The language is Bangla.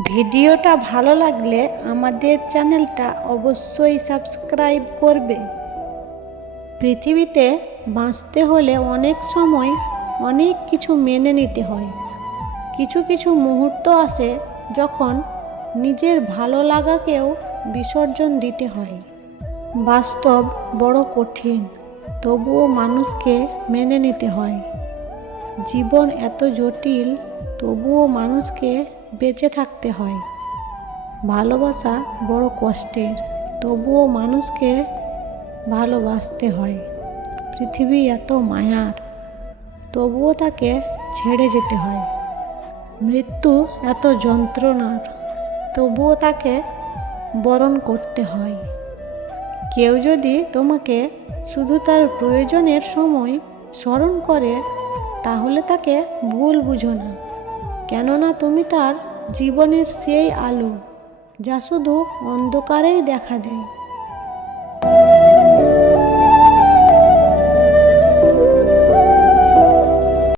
ভিডিওটা ভালো লাগলে আমাদের চ্যানেলটা অবশ্যই সাবস্ক্রাইব করবে। পৃথিবীতে বাঁচতে হলে অনেক সময় অনেক কিছু মেনে নিতে হয়। কিছু কিছু মুহূর্ত আসে যখন নিজের ভালো লাগাকেও বিসর্জন দিতে হয়। বাস্তব বড় কঠিন, তবুও মানুষকে মেনে নিতে হয়। জীবন এত জটিল, তবুও মানুষকে বেঁচে থাকতে হয়। ভালোবাসা বড় কষ্টের, তবুও মানুষকে ভালোবাসতে হয়। পৃথিবী এত মায়ার, তবুও তাকে ছেড়ে যেতে হয়। মৃত্যু এত যন্ত্রণার, তবুও তাকে বরণ করতে হয়। কেউ যদি তোমাকে শুধু তার প্রয়োজনের সময় স্মরণ করে, তাহলে তাকে ভুল বুঝো না। কেননা তুমি তার জীবনের সেই আলো, যা শুধু অন্ধকারেই দেখা দেয়।